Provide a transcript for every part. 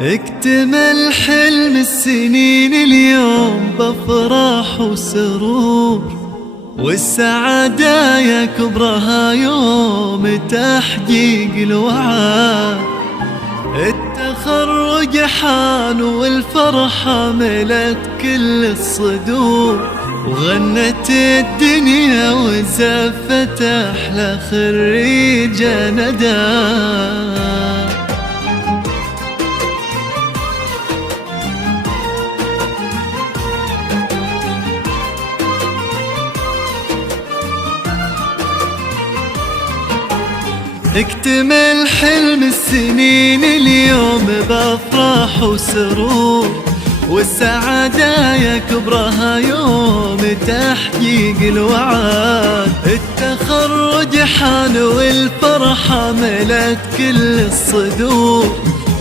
اكتمل حلم السنين اليوم بافراح وسرور، والسعادة يا كبرها يوم تحقيق الوعد. التخرج حان والفرحة ملت كل الصدور، وغنت الدنيا وزفت أحلى خريجة ندى. اكتمل حلم السنين اليوم بافراح وسرور، والسعادة يا كبرها يوم تحقيق الوعد. التخرج حان والفرحة ملت كل الصدور،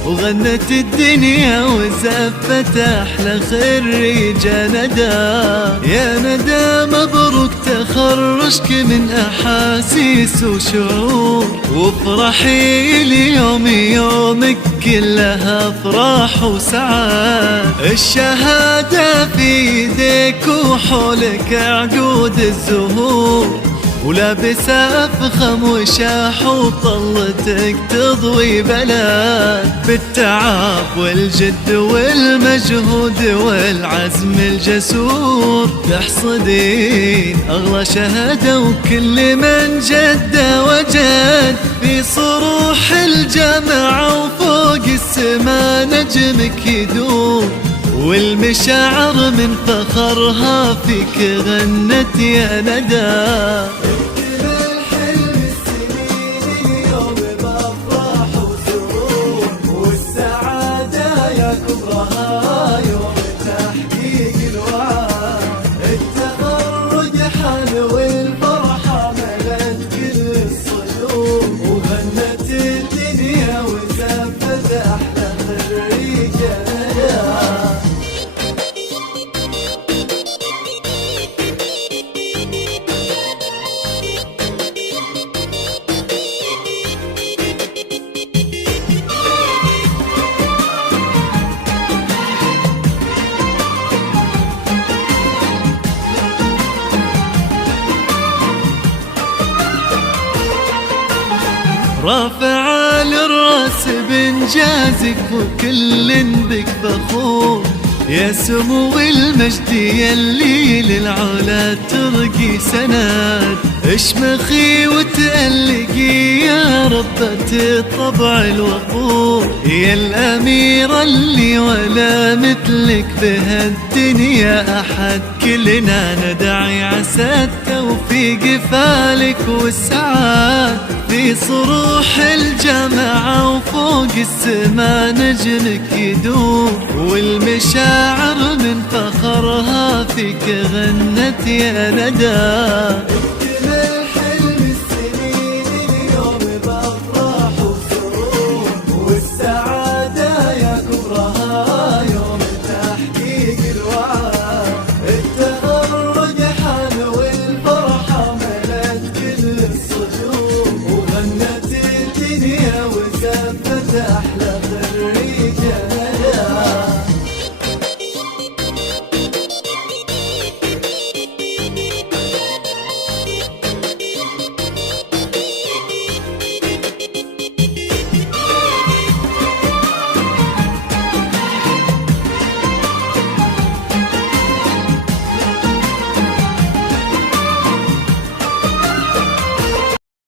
وغنت الدنيا وزفت أحلى خريجة ندى. يا ندى مبروك تخرجك من أحاسيس وشعور، وافرحي اليوم يومك كلها افراح وسعاد. الشهادة في يديك وحولك عقود الزهور، ولابسة أفخم وشاح وطلتك تضوي بلد. بالتعب والجد والمجهود والعزم الجسور تحصدين أغلى شهادة، وكل من جد وجد في صروح الجامعة وفوق السما نجمك يدور. والمشاعر من فخرها فيك غنت يا ندى. رافع للراس بإنجازك وكل بك فخور، يا سمو المجد يلي للعلا ترقي سند. اشمخي وتألقي يا ربة الطبع الوقور، يا الأميرة اللي ولا مثلك بهالدنيا أحد. كلنا ندعي عسى التوفيق فالك والسعاد، في صروح الجامعة وفوق السما نجمك يدور. والمشاعر من فخرها فيك غنت يا ندى.